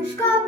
Puszka